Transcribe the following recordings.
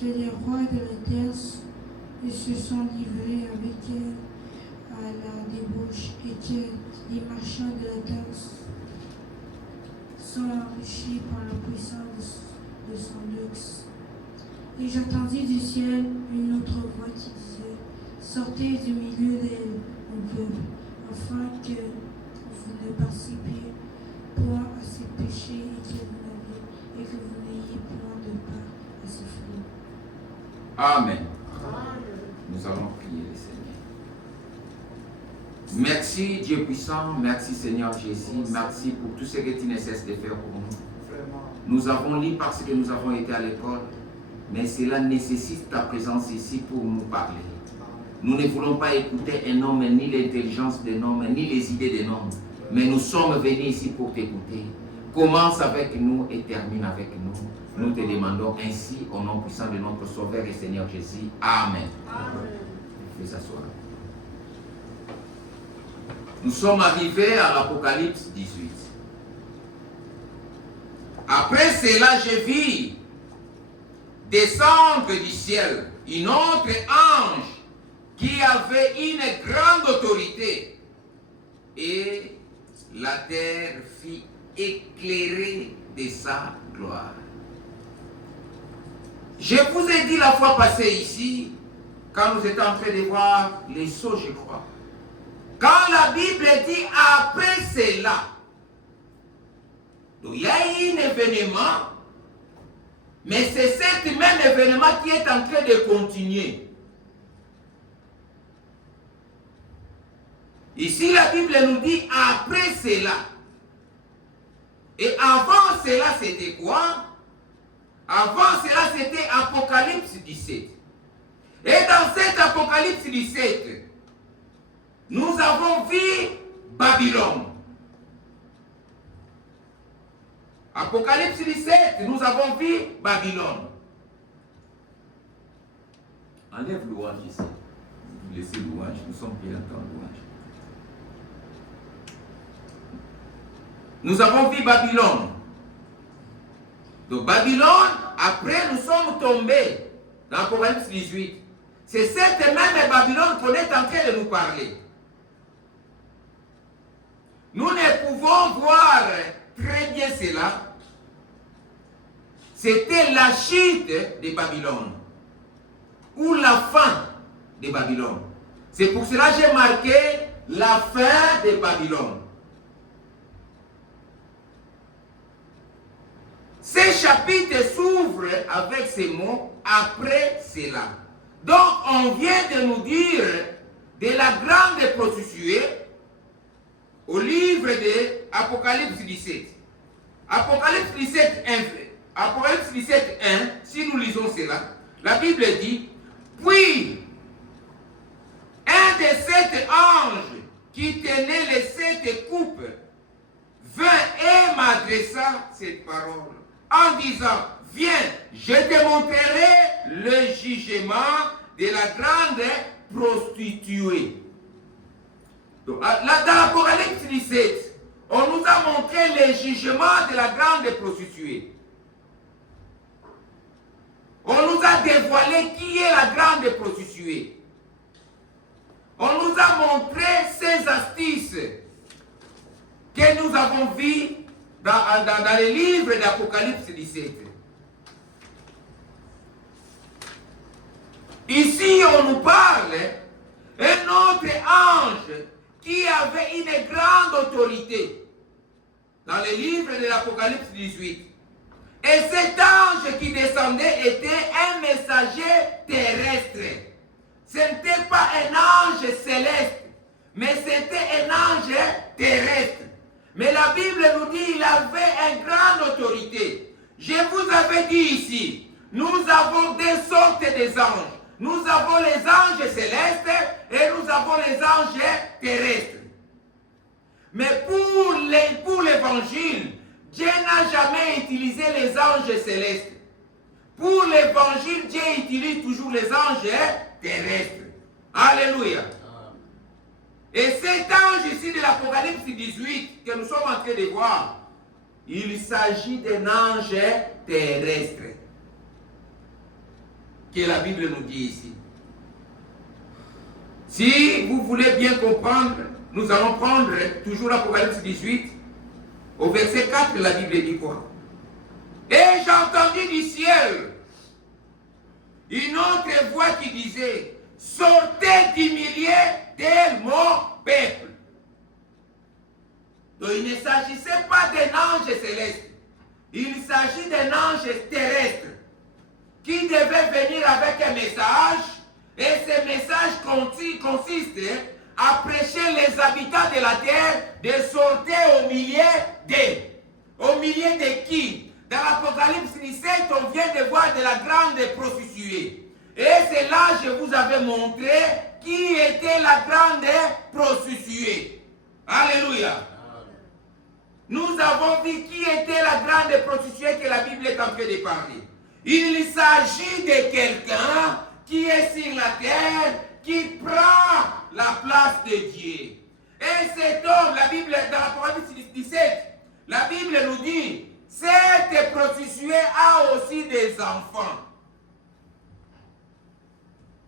que les rois de la terre se sont livrés avec elle à la débauche et que les marchands de la terre sont enrichis par la puissance de son luxe. Et j'entendis du ciel une autre voix qui disait, sortez du milieu d'elle, mon peuple, afin que vous ne participiez point à ses péchés et que vous n'ayez point de part à ses fruits. Amen. Nous allons prier le Seigneur. Merci Dieu puissant, merci Seigneur Jésus, merci pour tout ce que tu ne cesses de faire pour nous. Nous avons lu parce que nous avons été à l'école, mais cela nécessite ta présence ici pour nous parler. Nous ne voulons pas écouter un homme, ni l'intelligence d'un homme, ni les idées d'un homme, mais nous sommes venus ici pour t'écouter. Commence avec nous et termine avec nous. Nous te demandons ainsi au nom puissant de notre Sauveur et Seigneur Jésus. Amen. Amen. Fais s'asseoir. Nous sommes arrivés à l'Apocalypse 18. Après cela, je vis descendre du ciel un autre ange qui avait une grande autorité, et la terre fut éclairée de sa gloire. Je vous ai dit la fois passée ici, quand nous étions en train de voir les sceaux, je crois, quand la Bible dit après cela, donc il y a eu un événement, mais c'est cet même événement qui est en train de continuer. Ici, la Bible nous dit après cela. Et avant cela, c'était quoi? Avant cela, c'était Apocalypse 17. Et dans cet Apocalypse 17, nous avons vu Babylone. Apocalypse 17, nous avons vu Babylone. Enlève louange ici. Vous laissez louange, nous sommes bien dans louange. Nous avons vu Babylone. Donc Babylone, après nous sommes tombés dans Apocalypse 18. C'est cette même Babylone qu'on est en train de nous parler. Nous ne pouvons voir très bien cela. C'était la chute de Babylone, ou la fin de Babylone. C'est pour cela que j'ai marqué la fin de Babylone. Ces chapitres s'ouvrent avec ces mots après cela. Donc on vient de nous dire de la grande prostituée au livre de Apocalypse 17. Apocalypse 17, 1. Apocalypse 17, 1, si nous lisons cela, la Bible dit, puis un des 7 anges qui tenait les 7 coupes vint et m'adressa cette parole en disant, viens, je te montrerai le jugement de la grande prostituée. Donc, là, dans l'Apocalypse 17, on nous a montré le jugement de la grande prostituée. On nous a dévoilé qui est la grande prostituée. On nous a montré ces astuces que nous avons vues dans les livres d'Apocalypse 17. Ici, on nous parle d'un autre ange qui avait une grande autorité dans les livres de l'Apocalypse 18. Et cet ange qui descendait était un messager terrestre. Ce n'était pas un ange céleste, mais c'était un ange terrestre. Mais la Bible nous dit qu'il avait une grande autorité. Je vous avais dit ici, nous avons deux sortes d'anges. Nous avons les anges célestes et nous avons les anges terrestres. Mais pour l'évangile, Dieu n'a jamais utilisé les anges célestes. Pour l'évangile, Dieu utilise toujours les anges terrestres. Alléluia. Et cet ange ici de l'Apocalypse 18 que nous sommes en train de voir, il s'agit d'un ange terrestre. que la Bible nous dit ici. Si vous voulez bien comprendre, nous allons prendre toujours l'Apocalypse 18, au verset 4, la Bible dit quoi? Et j'ai entendu du ciel une autre voix qui disait, sortez du milieu de mon peuple. Donc il ne s'agissait pas d'un ange céleste, il s'agit d'un ange terrestre qui devait venir avec un message, et ce message consiste à prêcher les habitants de la terre de sortir au milieu d'eux. Au milieu de qui? Dans l'Apocalypse 17, on vient de voir de la grande prostituée. Et c'est là que je vous avais montré qui était la grande prostituée. Alléluia. Nous avons vu qui était la grande prostituée que la Bible est en train de parler. Il s'agit de quelqu'un qui est sur la terre, qui prend la place de Dieu. Et cet homme, la Bible, dans l'Apocalypse 17, la Bible nous dit, cette prostituée a aussi des enfants.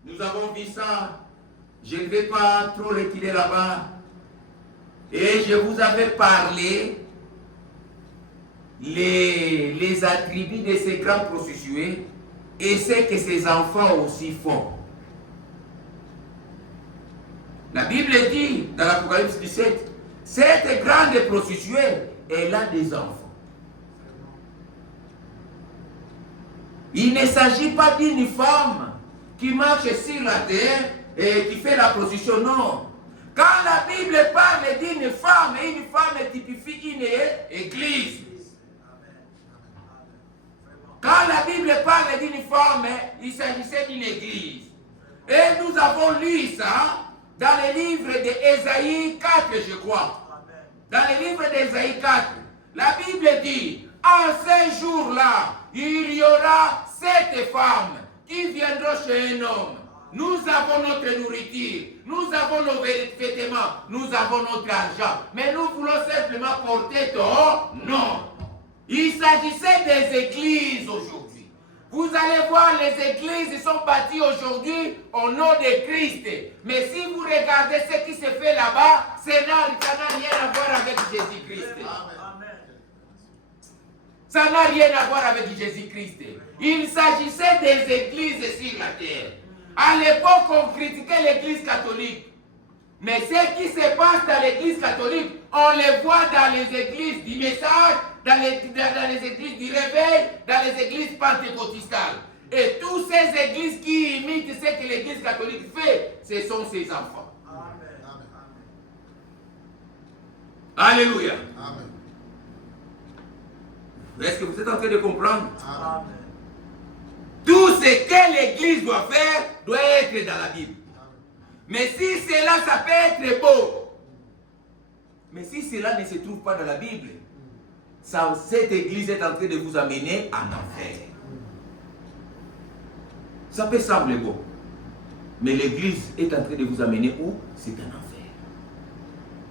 Nous avons vu ça. Je ne vais pas trop retirer là-bas. Et je vous avais parlé les attributs de ces grands prostituées et ce que ces enfants aussi font. La Bible dit dans l'Apocalypse 17, cette grande prostituée, elle a des enfants. Il ne s'agit pas d'une femme qui marche sur la terre et qui fait la prostitution, non. Quand la Bible parle d'une femme typifie une église. Quand la Bible parle d'une femme, il s'agissait d'une église. Et nous avons lu ça dans le livre d'Ésaïe 4, je crois. Dans le livre d'Ésaïe 4, la Bible dit, en ces jours-là, il y aura 7 femmes qui viendront chez un homme. Nous avons notre nourriture, nous avons nos vêtements, nous avons notre argent, mais nous voulons simplement porter ton nom. Il s'agissait des églises aujourd'hui. Vous allez voir, les églises sont bâties aujourd'hui au nom de Christ. Mais si vous regardez ce qui se fait là-bas, ça n'a rien à voir avec Jésus-Christ. Ça n'a rien à voir avec Jésus-Christ. Il s'agissait des églises sur la terre. À l'époque, on critiquait l'église catholique. Mais ce qui se passe dans l'église catholique, on le voit dans les églises du message, dans les églises du réveil, dans les églises pentecôtales. Et toutes ces églises qui imitent ce que l'église catholique fait, ce sont ses enfants. Amen. Alléluia. Amen. Est-ce que vous êtes en train de comprendre? Amen. Tout ce que l'église doit faire doit être dans la Bible. Mais si cela, ça peut être beau. Mais si cela ne se trouve pas dans la Bible, cette église est en train de vous amener en enfer. Ça peut sembler beau. Mais l'église est en train de vous amener où? C'est un enfer.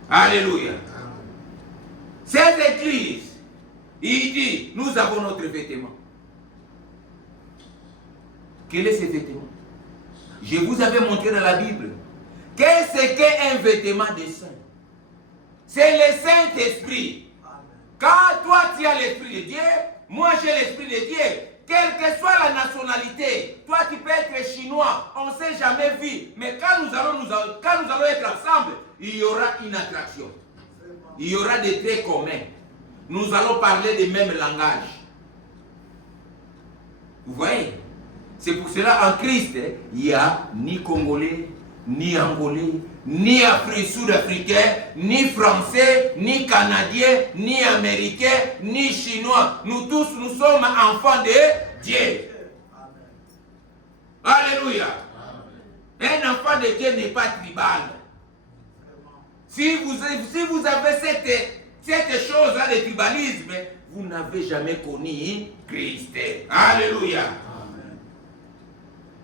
Alléluia. Cette église, il dit, nous avons notre vêtement. Quel est ce vêtement? Je vous avais montré dans la Bible. Qu'est-ce qu'un vêtement de saint? C'est le Saint-Esprit. Quand toi tu as l'Esprit de Dieu, moi j'ai l'Esprit de Dieu. Quelle que soit la nationalité, toi tu peux être chinois, on ne s'est jamais vu. Mais quand nous allons être ensemble, il y aura une attraction. Il y aura des traits communs. Nous allons parler le même langage. Vous voyez? C'est pour cela, en Christ, il n'y a ni Congolais, ni Angolais, ni Sud-Africain, ni Français, ni Canadien, ni Américain, ni Chinois. Nous tous, nous sommes enfants de Dieu. Amen. Alléluia. Amen. Un enfant de Dieu n'est pas tribal. Si vous avez cette chose-là de tribalisme, vous n'avez jamais connu Christ. Alléluia.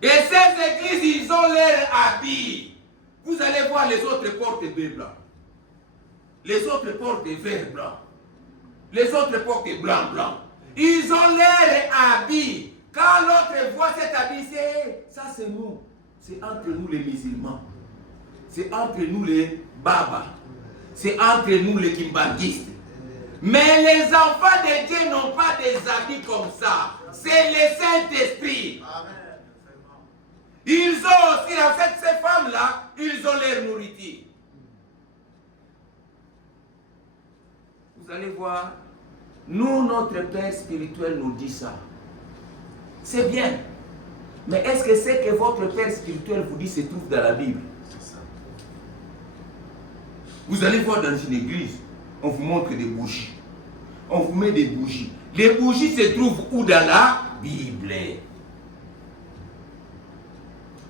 Et ces églises, ils ont l'air habits. Vous allez voir les autres portent bleu blanc. Les autres portent vert blanc. Les autres portent blanc blanc. Ils ont l'air habits. Quand l'autre voit cet habit, c'est c'est entre nous les musulmans. C'est entre nous les babas. C'est entre nous les kimbanguistes. Mais les enfants de Dieu n'ont pas des habits comme ça. C'est le Saint-Esprit. Ils ont aussi, en fait, ces femmes-là, ils ont leur nourriture. Vous allez voir, nous, notre Père spirituel nous dit ça. C'est bien. Mais est-ce que ce que votre Père spirituel vous dit se trouve dans la Bible? Vous allez voir dans une église, on vous montre des bougies. On vous met des bougies. Les bougies se trouvent où dans la Bible?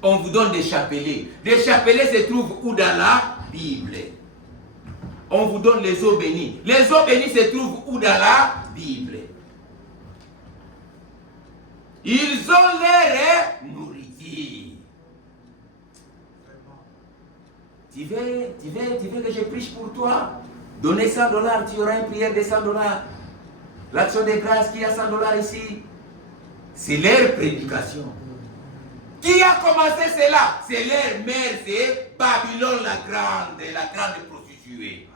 On vous donne des chapelets. Les chapelets se trouvent où dans la Bible? On vous donne les eaux bénies. Les eaux bénies se trouvent où dans la Bible? Ils ont leur nourriture. Tu veux que je prêche pour toi? Donnez $100, tu auras une prière de $100. L'action de grâce qui a $100 ici, c'est leur prédication. Qui a commencé cela? C'est leur mère, c'est Babylone la grande prostituée.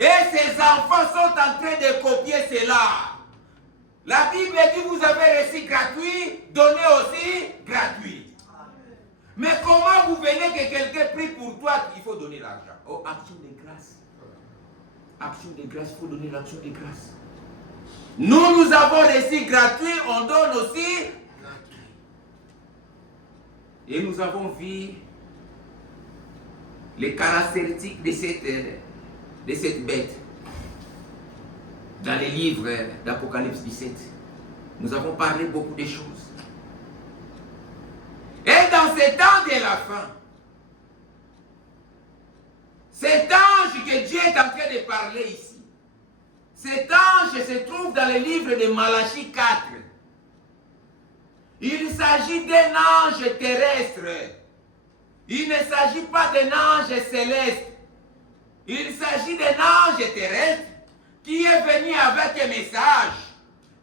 Et ses enfants sont en train de copier cela. La Bible dit vous avez reçu gratuit, donnez aussi gratuit. Mais comment vous venez que quelqu'un prie pour toi, il faut donner l'argent? Oh, action de grâce. Action de grâce, il faut donner l'action de grâce. Nous avons reçu gratuit, on donne aussi gratuit. Et nous avons vu les caractéristiques de cette bête dans les livres d'Apocalypse 17. Nous avons parlé beaucoup de choses. Et dans ce temps de la fin, cet ange que Dieu est en train de parler ici, cet ange se trouve dans le livre de Malachie 4. Il s'agit d'un ange terrestre. Il ne s'agit pas d'un ange céleste. Il s'agit d'un ange terrestre qui est venu avec un message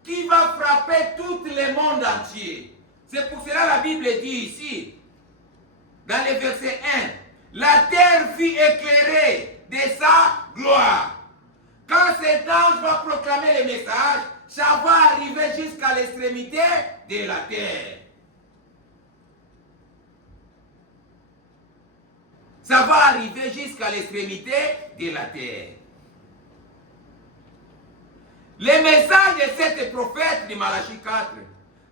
qui va frapper tout le monde entier. C'est pour cela que la Bible dit ici, dans le verset 1, la terre fut éclairée de sa gloire. Quand cet ange va proclamer le message, ça va arriver jusqu'à l'extrémité de la terre. Ça va arriver jusqu'à l'extrémité de la terre. Le message de cet prophète de Malachie 4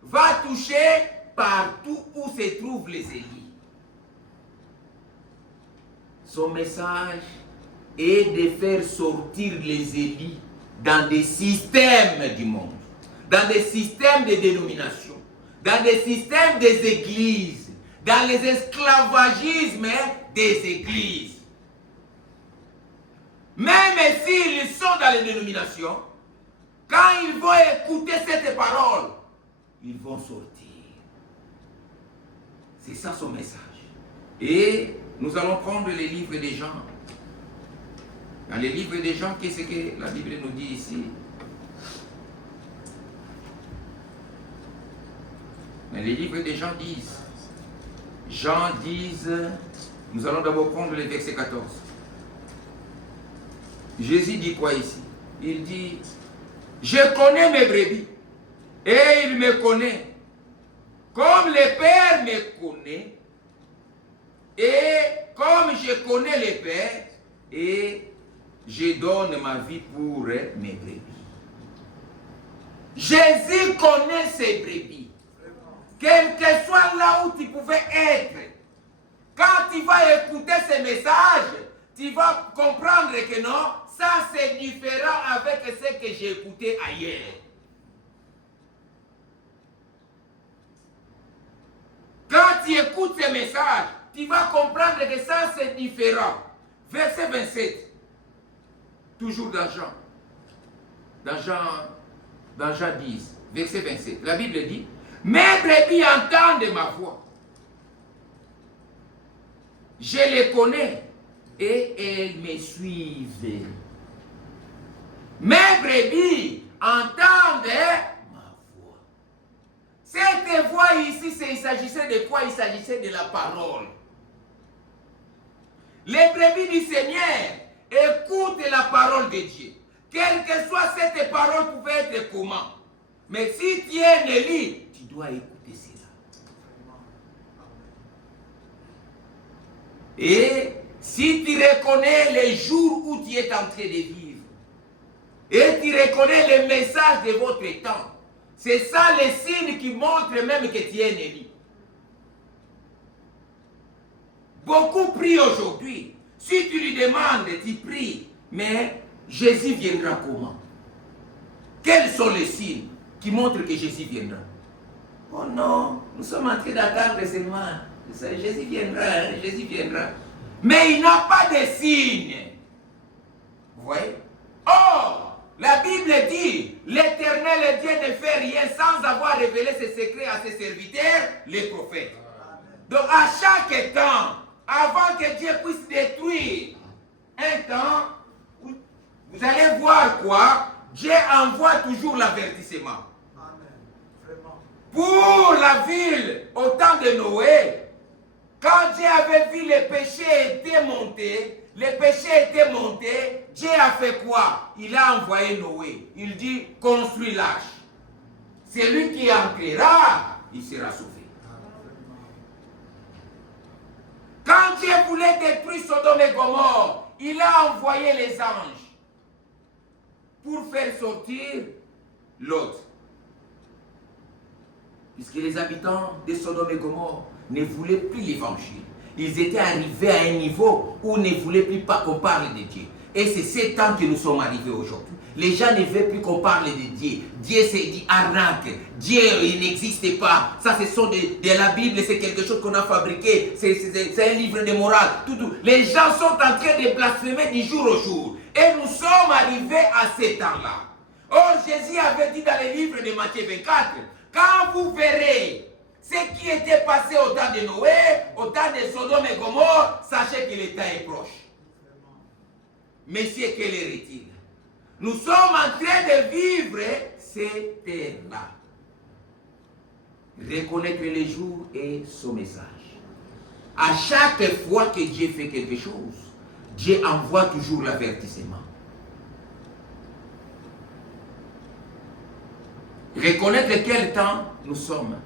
va toucher partout où se trouvent les élites. Son message est de faire sortir les élites dans des systèmes du monde, dans des systèmes de dénomination, dans des systèmes des églises, dans les esclavagismes des églises. Même s'ils sont dans les dénominations, quand ils vont écouter cette parole, ils vont sortir. C'est ça son message. Et nous allons prendre les livres des gens. Dans les livres des gens, qu'est-ce que la Bible nous dit ici? Dans les livres des gens disent, Jean disent, nous allons d'abord prendre le verset 14. Jésus dit quoi ici? Il dit, je connais mes brebis et il me connaît. Comme le Père me connaît et comme je connais le Père et je donne ma vie pour mes brebis. Jésus connaît ses brebis. Quel que soit là où tu pouvais être, quand tu vas écouter ces messages, tu vas comprendre que non, ça c'est différent avec ce que j'ai écouté ailleurs. Quand tu écoutes ces messages, tu vas comprendre que ça c'est différent. Verset 27, toujours dans Jean. Dans Jean 10, verset 27, la Bible dit, mes brebis entendent ma voix. Je les connais et elles me suivent. Mes brebis entendent ma voix. Cette voix ici, c'est qu'il s'agissait de quoi? Il s'agissait de la parole. Les brebis du Seigneur écoutent la parole de Dieu. Quelle que soit cette parole, pouvait être comment. Mais si tu es Néli, tu dois écouter cela. Et si tu reconnais les jours où tu es en train de vivre, et tu reconnais les messages de votre temps, c'est ça les signes qui montrent même que tu es Néli. Beaucoup prient aujourd'hui. Si tu lui demandes, tu pries, mais Jésus viendra comment? Quels sont les signes qui montrent que Jésus viendra? Oh non, nous sommes en train d'attendre seulement. Jésus viendra, hein, Jésus viendra. Mais il n'a pas de signes. Vous voyez? Or, la Bible dit, l'Éternel Dieu ne fait rien sans avoir révélé ses secrets à ses serviteurs, les prophètes. Donc à chaque temps, avant que Dieu puisse détruire un temps, vous allez voir quoi? Dieu envoie toujours l'avertissement. Pour la ville, au temps de Noé, quand Dieu avait vu les péchés étaient montés, Dieu a fait quoi? Il a envoyé Noé. Il dit, construis l'arche. Celui qui entrera, il sera sauvé. Quand Dieu voulait détruire Sodome et Gomorrhe, il a envoyé les anges pour faire sortir Lot. Puisque les habitants de Sodome et Gomorrhe ne voulaient plus l'évangile. Ils étaient arrivés à un niveau où ils ne voulaient plus pas qu'on parle de Dieu. Et c'est ce temps que nous sommes arrivés aujourd'hui. Les gens ne veulent plus qu'on parle de Dieu. Dieu, c'est dit arnaque. Dieu, il n'existe pas. Ça, ce sont de la Bible, c'est quelque chose qu'on a fabriqué. C'est un livre de morale. Tout. Les gens sont en train de blasphémer du jour au jour. Et nous sommes arrivés à ce temps-là. Or, Jésus avait dit dans le livre de Matthieu 24, quand vous verrez ce qui était passé au temps de Noé, au temps de Sodome et Gomorrhe, sachez que le temps est proche. Messieurs, quel est-il? Nous sommes en train de vivre ces terres-là. Reconnaître les jours et son message. À chaque fois que Dieu fait quelque chose, Dieu envoie toujours l'avertissement. Reconnaître quel temps nous sommes.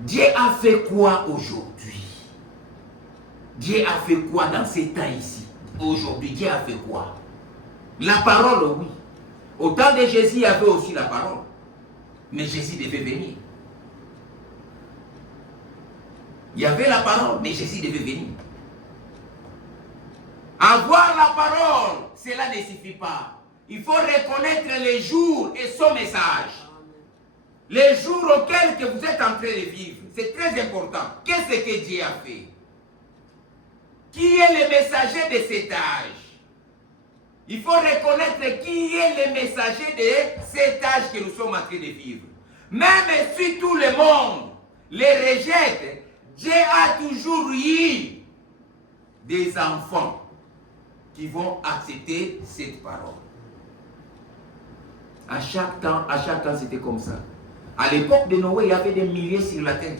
Dieu a fait quoi aujourd'hui? Dieu a fait quoi dans ces temps ici? Aujourd'hui, Dieu a fait quoi? La parole, oui. Au temps de Jésus, il y avait aussi la parole. Mais Jésus devait venir. Il y avait la parole, mais Jésus devait venir. Avoir la parole, cela ne suffit pas. Il faut reconnaître les jours et son message. Les jours auxquels que vous êtes en train de vivre, c'est très important. Qu'est-ce que Dieu a fait? Qui est le messager de cet âge? Il faut reconnaître qui est le messager de cet âge que nous sommes en train de vivre. Même si tout le monde les rejette, Dieu a toujours eu des enfants qui vont accepter cette parole. À chaque temps, c'était comme ça. À l'époque de Noé, il y avait des milliers sur la terre.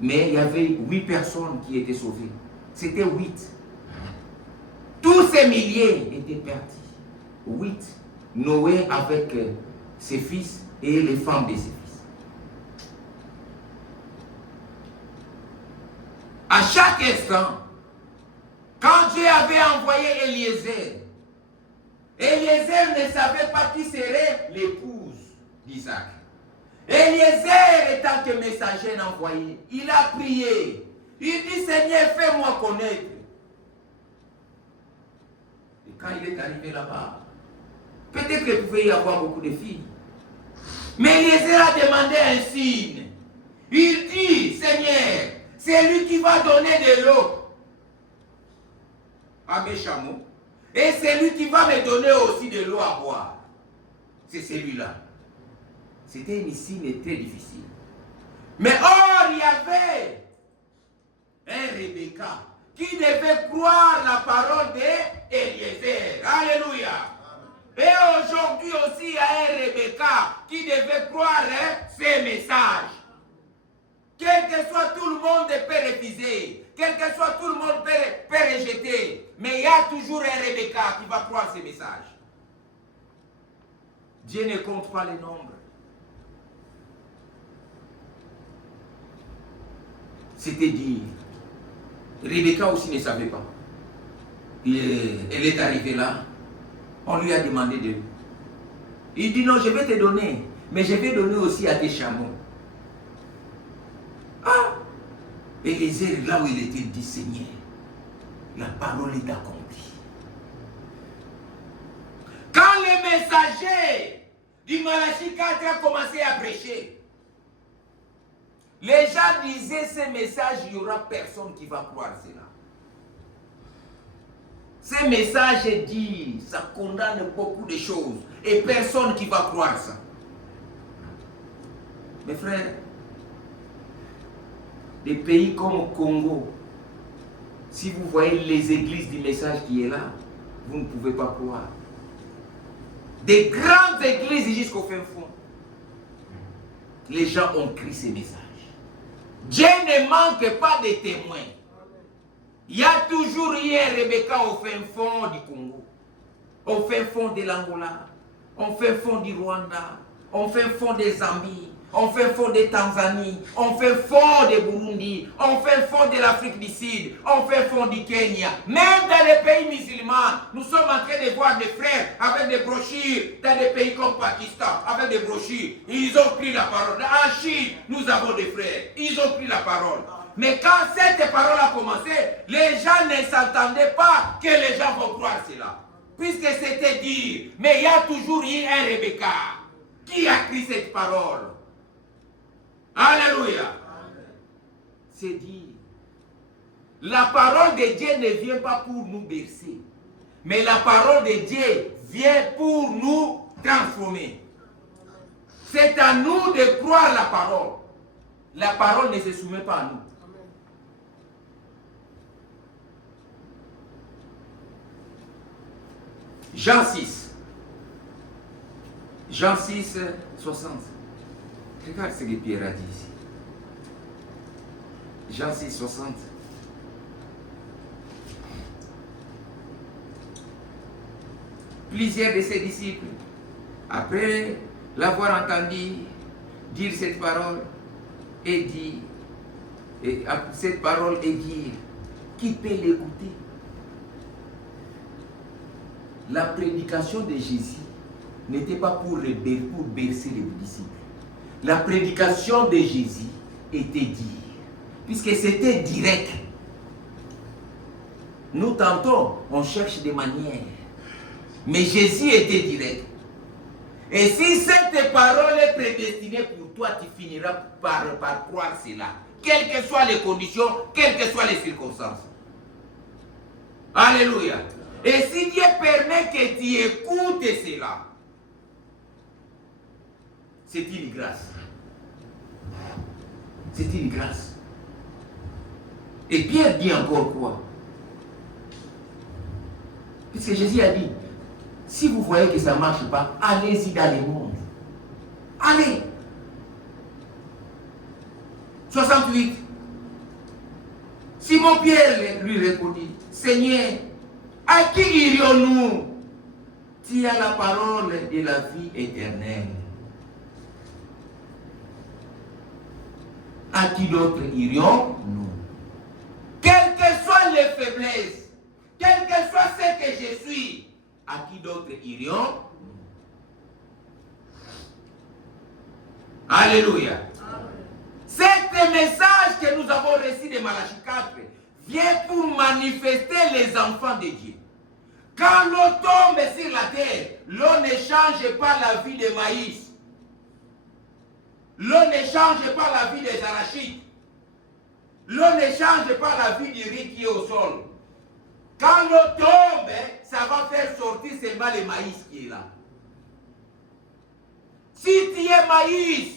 Mais il y avait 8 personnes qui étaient sauvées. C'était 8. Tous ces milliers étaient partis. 8. Noé avec ses fils et les femmes de ses fils. À chaque instant, quand Dieu avait envoyé Eliezer, Eliezer ne savait pas qui serait l'épouse d'Isaac. Eliezer étant que messager envoyé, il a prié. Il dit, Seigneur, fais-moi connaître. Et quand il est arrivé là-bas, peut-être qu'il pouvait y avoir beaucoup de filles. Mais Eliezer a demandé un signe. Il dit, Seigneur, c'est lui qui va donner de l'eau à mes chameaux. Et c'est lui qui va me donner aussi de l'eau à boire. C'est celui-là. C'était une signe très difficile. Mais or, il y avait un Rebecca qui devait croire la parole d'Eliezer. Alléluia. Et aujourd'hui aussi, il y a un Rebecca qui devait croire ses messages. le monde peut refuser, quel que soit tout le monde peut rejeter, mais il y a toujours un Rebecca qui va croire ces messages. Dieu ne compte pas les nombres. C'était dit. Rebecca aussi ne savait pas. Elle est arrivée là. On lui a demandé de lui. Il dit non, je vais te donner, mais je vais donner aussi à tes chameaux. Ah! Élisée, là où il était, dit Seigneur, la parole est accomplie. Quand les messagers du Malachie 4 ont commencé à prêcher, les gens disaient ce message, il n'y aura personne qui va croire cela. Ces messages disent, ça condamne beaucoup de choses et personne qui va croire ça. Mes frères, des pays comme le Congo, si vous voyez les églises du message qui est là, vous ne pouvez pas croire. Des grandes églises jusqu'au fin fond, les gens ont crié ces messages. Dieu ne manque pas de témoins. Il y a toujours eu un Rebecca au fin fond du Congo, au fin fond de l'Angola, au fin fond du Rwanda, au fin fond des Zambie, au fin fond de Tanzanie, au fin fond de Burundi, au fin fond de l'Afrique du Sud, au fin fond du Kenya. Même dans les pays musulmans, nous sommes en train de voir des frères avec des brochures, dans des pays comme Pakistan, avec des brochures. Ils ont pris la parole. En Chine, nous avons des frères. Ils ont pris la parole. Mais quand cette parole a commencé, les gens ne s'attendaient pas que les gens vont croire cela. Puisque c'était dit, mais il y a toujours eu un Rebecca qui a écrit cette parole. Alléluia. C'est dit. La parole de Dieu ne vient pas pour nous bercer. Mais la parole de Dieu vient pour nous transformer. C'est à nous de croire la parole. La parole ne se soumet pas à nous. Jean 6. Jean 6, 60. Regarde ce que Pierre a dit ici. Jean 6, 60. Plusieurs de ses disciples, après l'avoir entendu dire cette parole, et dit, cette parole et dire, qui peut l'écouter? La prédication de Jésus n'était pas pour bercer les disciples. La prédication de Jésus était dire, puisque c'était direct. Nous tentons, on cherche des manières. Mais Jésus était direct. Et si cette parole est prédestinée pour toi, tu finiras par croire cela. Quelles que soient les conditions, quelles que soient les circonstances. Alléluia. Et si Dieu permet que tu écoutes cela, c'est une grâce. C'est une grâce. Et Pierre dit encore quoi? Puisque Jésus a dit, si vous voyez que ça ne marche pas, allez-y dans le monde. Allez. 68. Simon Pierre lui répondit, Seigneur, à qui irions-nous? Tu as la parole de la vie éternelle. À qui d'autre irions-nous? Quelles que soient les faiblesses, quel que soit ce que je suis, à qui d'autre irions? Alléluia. Cet message que nous avons reçu de Malachie 4 vient pour manifester les enfants de Dieu. Quand l'eau tombe sur la terre, l'eau ne change pas la vie de maïs. L'eau ne change pas la vie des arachides. L'eau ne change pas la vie du riz qui est au sol. Quand l'eau tombe, ça va faire sortir seulement le maïs qui est là. Si tu es maïs,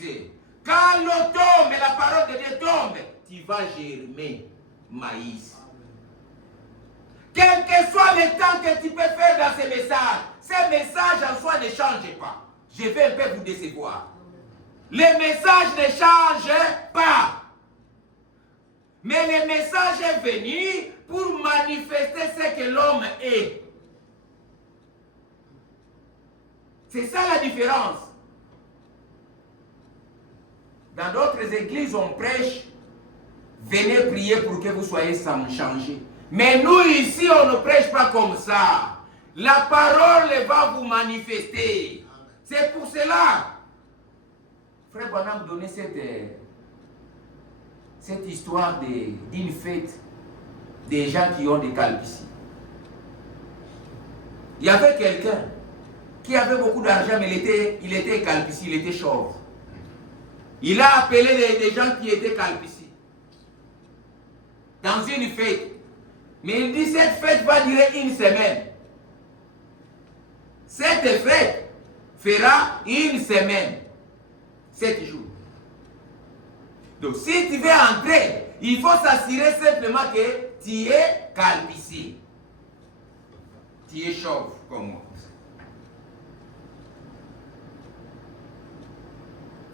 quand l'eau tombe, la parole de Dieu tombe, tu vas germer maïs. Quel que soit le temps que tu peux faire dans ces messages en soi ne changent pas. Je vais un peu vous décevoir. Les messages ne changent pas. Mais le message est venu pour manifester ce que l'homme est. C'est ça la différence. Dans d'autres églises, on prêche, venez prier pour que vous soyez changés. Mais nous ici, on ne prêche pas comme ça. La parole va vous manifester. C'est pour cela. Frère Branham donnait cette histoire d'une fête des gens qui ont des calvities. Il y avait quelqu'un qui avait beaucoup d'argent, mais il était calvitie, il était chauve. Il a appelé des gens qui étaient calvities dans une fête. Mais il dit cette fête va durer une semaine. Cette fête fera une semaine. 7 jours. Donc si tu veux entrer, il faut s'assurer simplement que tu es calvitie. Tu es chauve comme moi.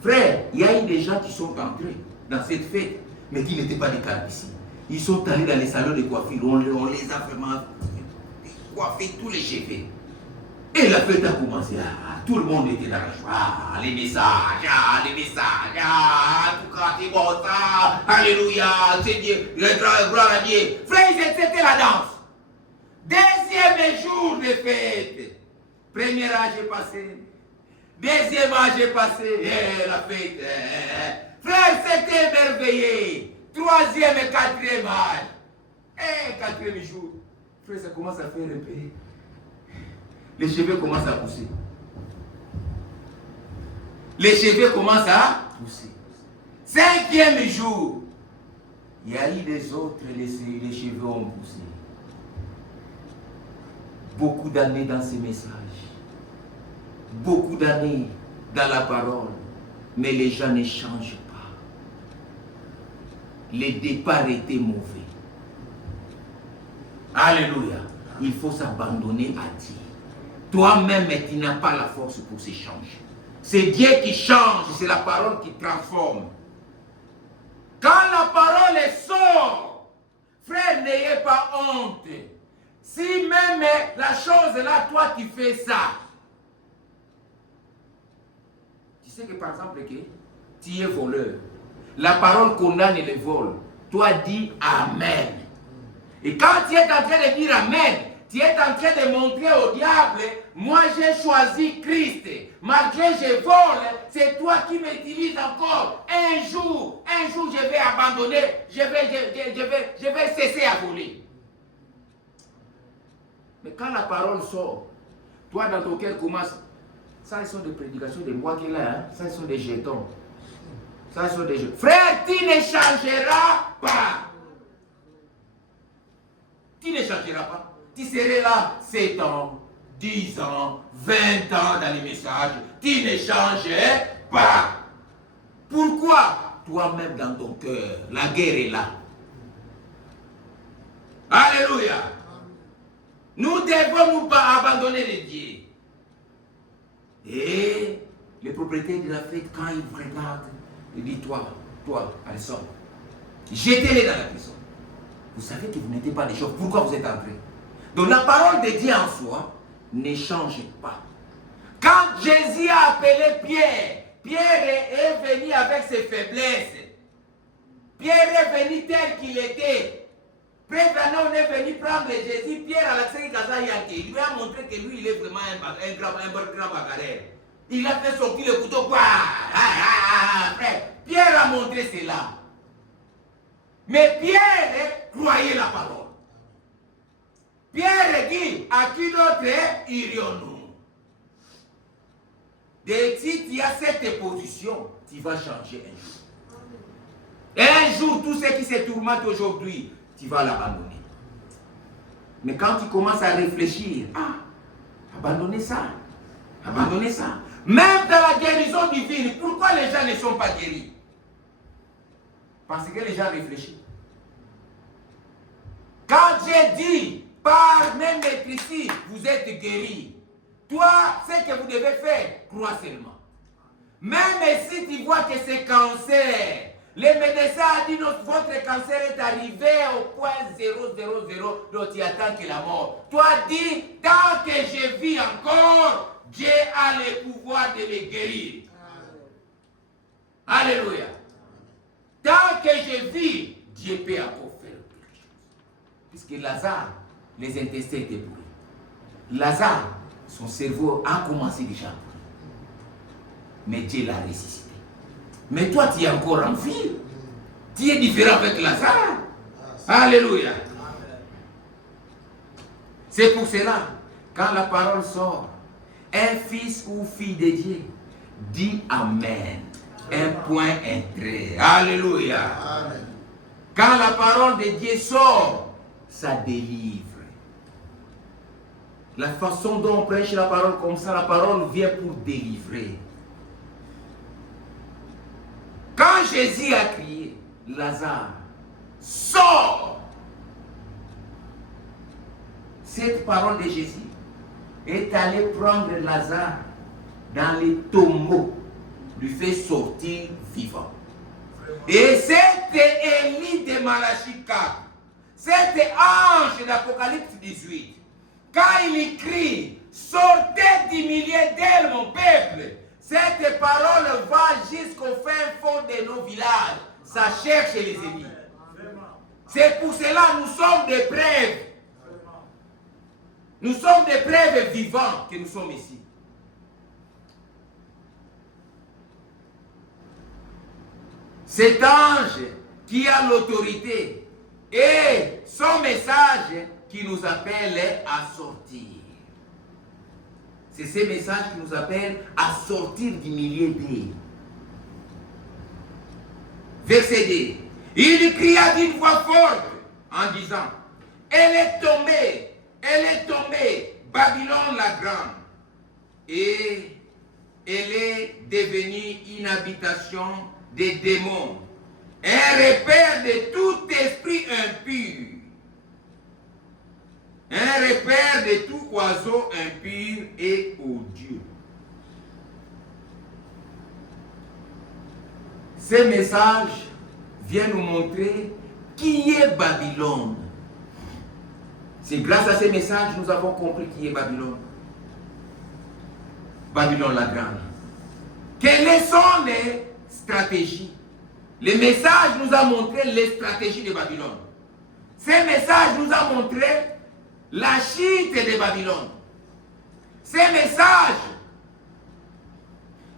Frère, il y a eu des gens qui sont entrés dans cette fête, mais qui n'étaient pas des calvities. Ils sont allés dans les salons de coiffure, on les a vraiment coiffés tous les cheveux. Et la fête a commencé. Tout le monde était dans la joie. Les messages, tout cas, c'est bon ça. Alléluia, c'est Dieu, gloire à Dieu. Frère, c'était la danse. Deuxième jour de fête. Premier âge est passé. Deuxième âge est passé. La fête. Frère, c'était merveilleux. Troisième et quatrième âge. Quatrième jour. Frère, ça commence à faire un peu. Les cheveux commencent à pousser. Les cheveux commencent à pousser. Cinquième jour, il y a eu les autres, les cheveux ont poussé. Beaucoup d'années dans ces messages. Beaucoup d'années dans la parole. Mais les gens ne changent pas. Les départs étaient mauvais. Alléluia. Il faut s'abandonner à Dieu. Toi-même, tu n'as pas la force pour se changer. C'est Dieu qui change, c'est la parole qui transforme. Quand la parole sort, frère, n'ayez pas honte. Si même la chose là, toi tu fais ça. Tu sais que par exemple, tu es voleur. La parole condamne le vol. Toi dis Amen. Et quand tu es en train de dire Amen, tu es en train de montrer au diable, moi j'ai choisi Christ. Malgré que je vole, c'est toi qui m'utilises encore. Un jour, je vais abandonner, je vais cesser à voler. Mais quand la parole sort, toi dans ton cœur commence. Ça, ce sont des prédications de moi qui est là. Hein? Ça, ce sont des jetons. Ça, ce sont des jetons. Frère, tu ne changeras pas. Tu ne changeras pas. Tu serais là 7 ans, 10 ans, 20 ans dans les messages. Tu ne changerais pas. Pourquoi? Toi-même dans ton cœur, la guerre est là. Alléluia. Nous devons nous abandonner les dieux. Et le propriétaire de la fête, quand il vous regarde, il dit, toi, allez, sors. Jetez-les dans la prison. Vous savez que vous n'êtes pas des choses. Pourquoi vous êtes entrés? Donc la parole de Dieu en soi ne change pas. Quand Jésus a appelé Pierre, Pierre est venu avec ses faiblesses. Pierre est venu tel qu'il était. Frère Branham est venu prendre Jésus, Pierre à la série Kazayanke. Il lui a montré que lui, il est vraiment un grand bagarreur. Il a fait sortir le couteau. Frère, Pierre a montré cela. Mais Pierre croyait la parole. Pierre dit, à qui d'autre irions-nous? Et si tu as cette position, tu vas changer un jour. Et un jour, tout ce qui se tourmente aujourd'hui, tu vas l'abandonner. Mais quand tu commences à réfléchir, abandonnez ça. Abandonnez ça. Même dans la guérison divine, pourquoi les gens ne sont pas guéris? Parce que les gens réfléchissent. Quand j'ai dit, par même être ici, vous êtes guéris. Toi, ce que vous devez faire, crois seulement. Même si tu vois que c'est cancer, Les médecins ont dit votre cancer est arrivé au point 000, donc tu attends que la mort. Toi dis, tant que je vis encore, Dieu a le pouvoir de me guérir. Alléluia. Tant que je vis, Dieu peut encore faire quelque chose. Puisque Lazare, les intestins étaient pourris. Lazare, son cerveau a commencé déjà à pourrir. Mais Dieu l'a ressuscité. Mais toi, tu es encore en vie. Tu es différent avec Lazare. Alléluia. C'est pour cela, quand la parole sort, un fils ou fille de Dieu dit Amen. Un point, un trait. Alléluia. Amen. Quand la parole de Dieu sort, ça délivre. La façon dont on prêche la parole comme ça, la parole vient pour délivrer. Quand Jésus a crié, Lazare, sors! Cette parole de Jésus est allée prendre Lazare dans les tombeaux, lui fait sortir vivant. Et c'était Élie de Malachie 4, c'était ange d'Apocalypse 18. Quand il crie, sortez du milieu d'elle, mon peuple, cette parole va jusqu'au fin fond de nos villages. Ça cherche les ennemis. C'est pour cela que nous sommes des preuves. Nous sommes des preuves vivantes que nous sommes ici. Cet ange qui a l'autorité et son message qui nous appelle à sortir. C'est ce message qui nous appelle à sortir du milieu d'eux. Verset 2. Il cria d'une voix forte en disant, elle est tombée, Babylone la grande, et elle est devenue une habitation des démons, un repère de tout esprit impur. Un repère de tout oiseau impur et odieux. Ce message vient nous montrer qui est Babylone. C'est grâce à ce message que nous avons compris qui est Babylone. Babylone la grande. Quelles sont les stratégies? Le message nous a montré les stratégies de Babylone. Ce message nous a montré la chute de Babylone. Ce message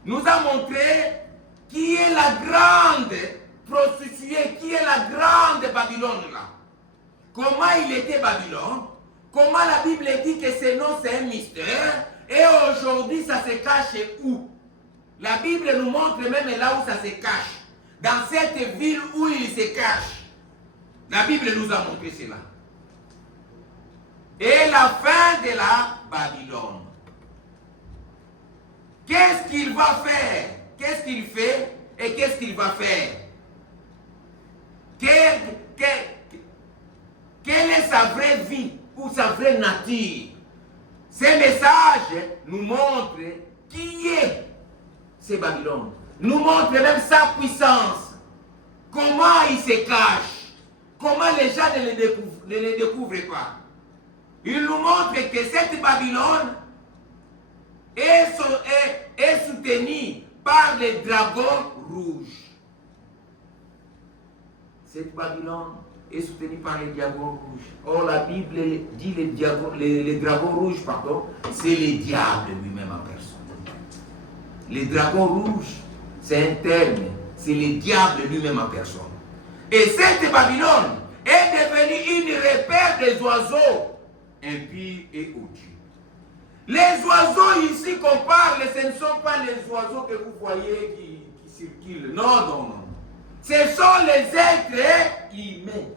nous a montré qui est la grande prostituée, qui est la grande Babylone là. Comment il était Babylone, comment la Bible dit que ce nom c'est un mystère, et aujourd'hui ça se cache où? La Bible nous montre même là où ça se cache. Dans cette ville où il se cache. La Bible nous a montré cela. Et la fin de la Babylone. Qu'est-ce qu'il va faire? Qu'est-ce qu'il fait et qu'est-ce qu'il va faire? Quelle est sa vraie vie ou sa vraie nature? Ces messages nous montrent qui est ce Babylone. Nous montrent même sa puissance. Comment il se cache. Comment les gens ne le découvrent pas. Il nous montre que cette Babylone est soutenue par les dragons rouges. Cette Babylone est soutenue par les dragons rouges. Or, la Bible dit les dragons rouges, c'est le diable lui-même en personne. Les dragons rouges, c'est un terme, c'est le diable lui-même en personne. Et cette Babylone est devenue une repère des oiseaux impurs et odieux. Les oiseaux ici qu'on parle, ce ne sont pas les oiseaux que vous voyez qui circulent. Non, non, non. Ce sont les êtres humains.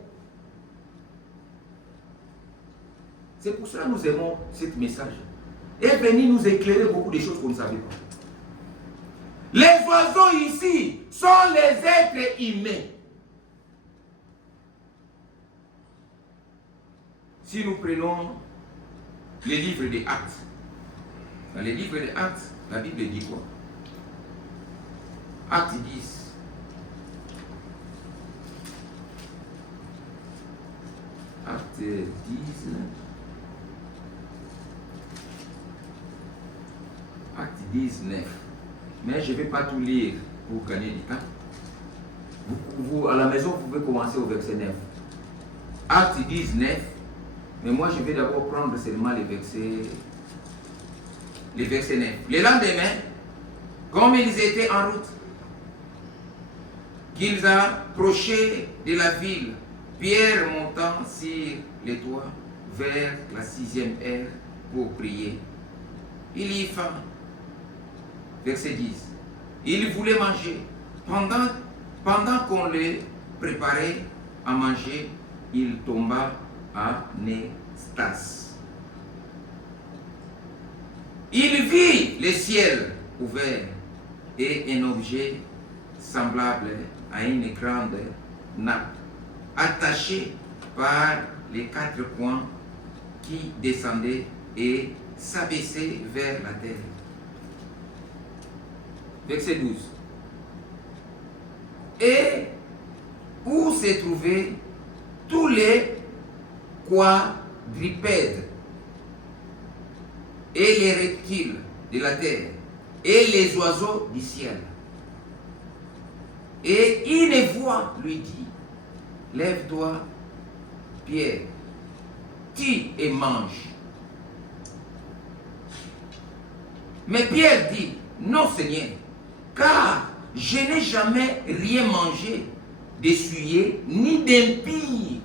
C'est pour cela que nous aimons ce message. Et venir nous éclairer beaucoup de choses qu'on ne savait pas. Les oiseaux ici sont les êtres humains. Si nous prenons les livres des Actes, dans les livres des Actes, la Bible dit quoi? Actes 10. Acte 10. Acte 19. Mais je ne vais pas tout lire pour gagner du temps. Vous, à la maison, vous pouvez commencer au verset 9. Acte 19. Mais moi, je vais d'abord prendre seulement les versets 9. Le lendemain, comme ils étaient en route, qu'ils approchaient de la ville, Pierre montant sur les toits vers la 6e heure pour prier. Il y faim. Verset 10. Il voulait manger. Pendant qu'on les préparait à manger, il tomba en extase. Il vit le ciel ouvert et un objet semblable à une grande nappe, attaché par les 4 coins qui descendaient et s'abaissaient vers la terre. Verset 12. Et où se trouvaient tous les quadrupèdes et les reptiles de la terre et les oiseaux du ciel. Et une voix lui dit, lève-toi, Pierre, tue et mange. Mais Pierre dit, non Seigneur, car je n'ai jamais rien mangé d'essuyé ni d'impie.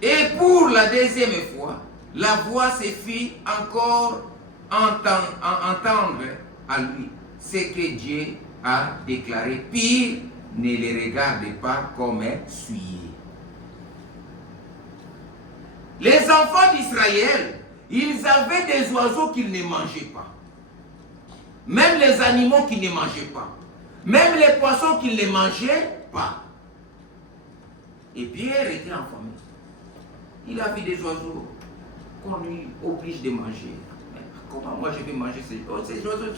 Et pour la deuxième fois, la voix se fit encore entendre à lui ce que Dieu a déclaré. Pire, ne les regarde pas comme souillés. Les enfants d'Israël, ils avaient des oiseaux qu'ils ne mangeaient pas. Même les animaux qu'ils ne mangeaient pas. Même les poissons qu'ils ne mangeaient pas. Et Pierre était en famille. Il a vu des oiseaux qu'on lui oblige de manger. Mais comment moi je vais manger ces oiseaux? Ces oiseaux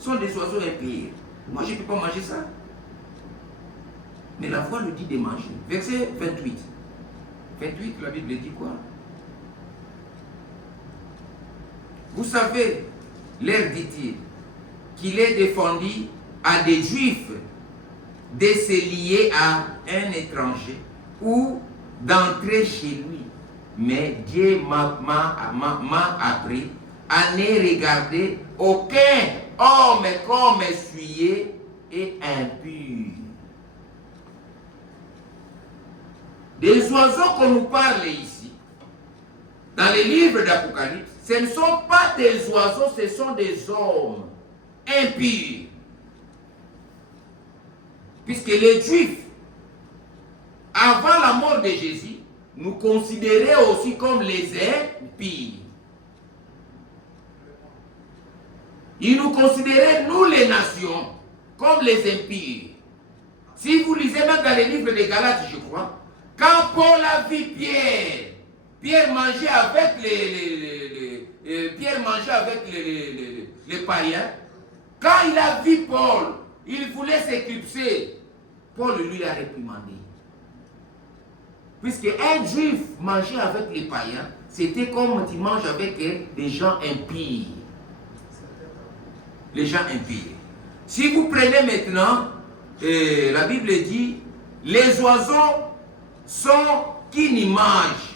sont des oiseaux impurs. Moi je ne peux pas manger ça. Mais la voix lui dit de manger. Verset 28. 28, la Bible dit quoi? Vous savez, leur dit-il, qu'il est défendu à des Juifs de se lier à un étranger ou d'entrer chez lui. Mais Dieu m'a appris à ne regarder aucun homme comme essuyé et impur. Des oiseaux qu'on nous parle ici, dans les livres d'Apocalypse, ce ne sont pas des oiseaux, ce sont des hommes impurs. Puisque les Juifs, avant la mort de Jésus, nous considéraient aussi comme les impies. Ils nous considéraient, nous les nations, comme les impies. Si vous lisez même dans les livres de Galates, je crois, quand Paul a vu Pierre mangeait avec les païens, quand il a vu Paul, il voulait s'éclipser. Paul lui a réprimandé. Puisque un juif mangeait avec les païens, c'était comme tu manges avec des gens impies. Les gens impies. Si vous prenez maintenant, la Bible dit, les oiseaux sont qui n'y mangent,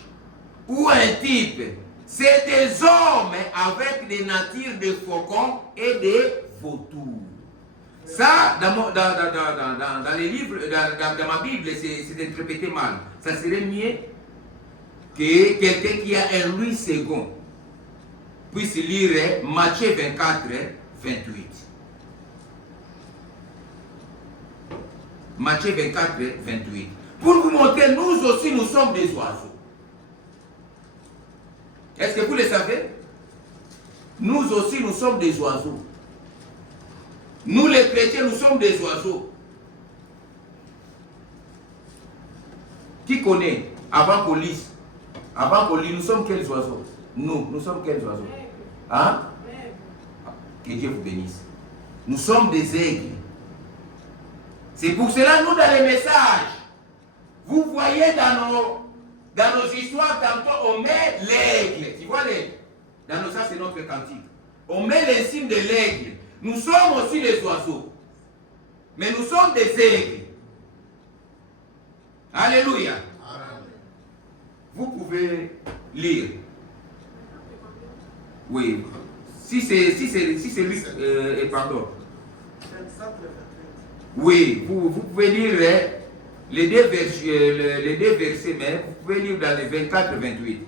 ou un type, c'est des hommes avec des natures de faucons et de vautours. Ça, dans les livres, dans ma Bible, c'est interprété mal. Ça serait mieux que quelqu'un qui a un Louis II puisse lire Matthieu 24, 28. Matthieu 24, 28. Pour vous montrer, nous aussi, nous sommes des oiseaux. Est-ce que vous le savez? Nous aussi, nous sommes des oiseaux. Nous, les chrétiens, nous sommes des oiseaux. Qui connaît? Avant qu'on lise. Avant qu'on lise, nous sommes quels oiseaux? Nous sommes quels oiseaux? Hein? Que Dieu vous bénisse. Nous sommes des aigles. C'est pour cela, nous, dans les messages, Vous voyez dans nos histoires, tantôt on met l'aigle. Tu vois l'aigle? Ça, c'est notre cantique. On met les signes de l'aigle. Nous sommes aussi les oiseaux. Mais nous sommes des aigles. Alléluia. Amen. Vous pouvez lire. Oui. Si c'est lui, pardon. Oui, vous pouvez lire les deux versets, mais vous pouvez lire dans les 24-28.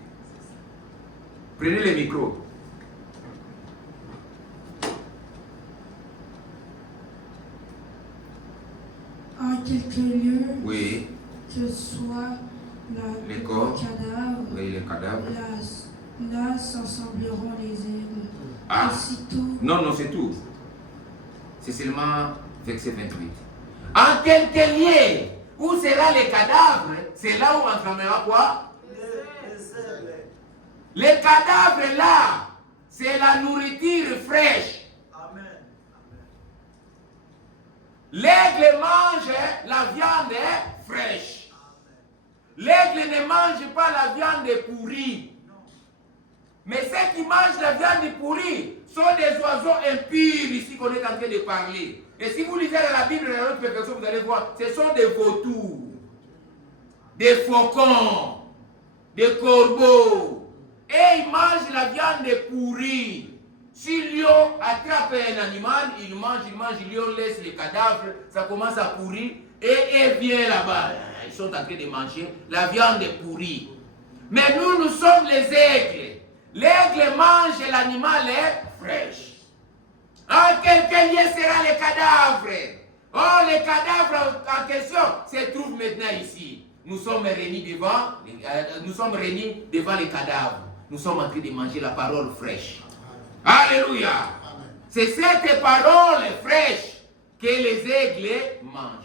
Prenez le micro. En quelques lieux, oui, que soit les corps, le cadavre, oui, les cadavres. Là s'assembleront les aigles. Ah. Aussitôt, Non, c'est tout. C'est seulement verset 28. En quelques lieux, où sera les cadavres, c'est là où entraînera quoi? Les cadavres là, c'est la nourriture fraîche. Amen. L'aigle mange la viande fraîche. L'aigle ne mange pas la viande pourrie. Mais ceux qui mangent la viande pourrie sont des oiseaux impurs ici qu'on est en train de parler. Et si vous lisez la Bible dans notre version, vous allez voir, ce sont des vautours, des faucons, des corbeaux. Et ils mangent la viande pourrie. Si le lion attrape un animal, il mange, le lion laisse les cadavres, ça commence à pourrir, et vient là-bas. Ils sont en train de manger la viande pourrie. Mais nous sommes les aigles. L'aigle mange l'animal fraîche. En quelques lieux sera les cadavres. Oh, les cadavres en question se trouvent maintenant ici. Nous sommes réunis devant les cadavres. Nous sommes en train de manger la parole fraîche. Alléluia. C'est cette parole fraîche que les aigles mangent.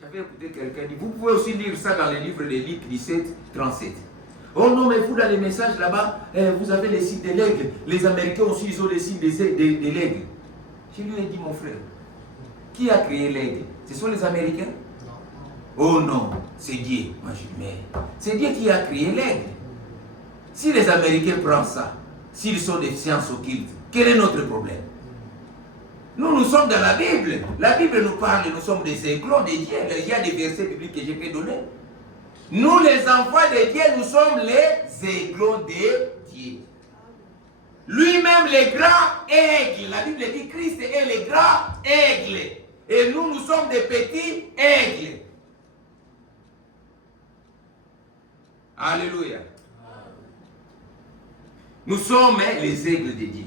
J'avais écouté quelqu'un dire, vous pouvez aussi lire ça dans le livre de Luc 17, 37. Oh non, mais vous, dans les messages là-bas, vous avez les signes de l'aigle. Les Américains aussi, ils ont les signes de l'aigle. Je lui ai dit, mon frère, qui a créé l'aigle? Ce sont les Américains? Oh non, c'est Dieu. Moi, je dis, mais c'est Dieu qui a créé l'aigle. Si les Américains prennent ça, s'ils sont des sciences occultes, quel est notre problème? Nous sommes dans la Bible. La Bible nous parle, nous sommes des aiglons de Dieu. Il y a des versets bibliques que je peux donner. Nous, les enfants de Dieu, nous sommes les aiglons de Dieu. Lui-même, les grands aigles. La Bible dit Christ est les grands aigles. Et nous sommes des petits aigles. Alléluia. Nous sommes les aigles de Dieu.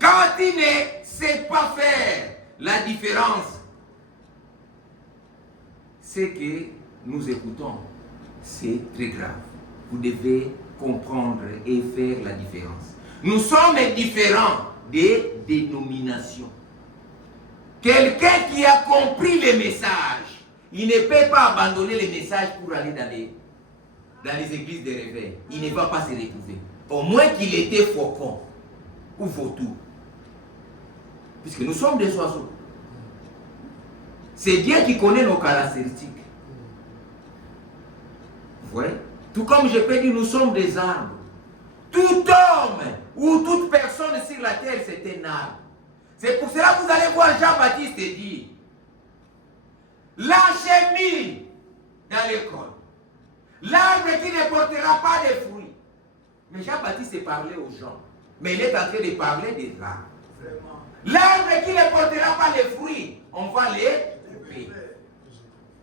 Quand il ne sait pas faire la différence, ce que nous écoutons, c'est très grave. Vous devez comprendre et faire la différence. Nous sommes différents des dénominations. Quelqu'un qui a compris les messages, il ne peut pas abandonner les messages pour aller dans les églises de réveil. Il ne va pas se retrouver. Au moins qu'il était faucon ou vautour. Puisque nous sommes des oiseaux. C'est Dieu qui connaît nos caractéristiques. Vous voyez? Tout comme je peux dire, nous sommes des arbres. Tout homme ou toute personne sur la terre, c'est un arbre. C'est pour cela que vous allez voir Jean-Baptiste dire, lâchez-moi dans l'école. L'arbre qui ne portera pas de fruits. Mais Jean-Baptiste parlait aux gens. Mais il est en train de parler des arbres. L'arbre qui ne portera pas les fruits, on va les couper.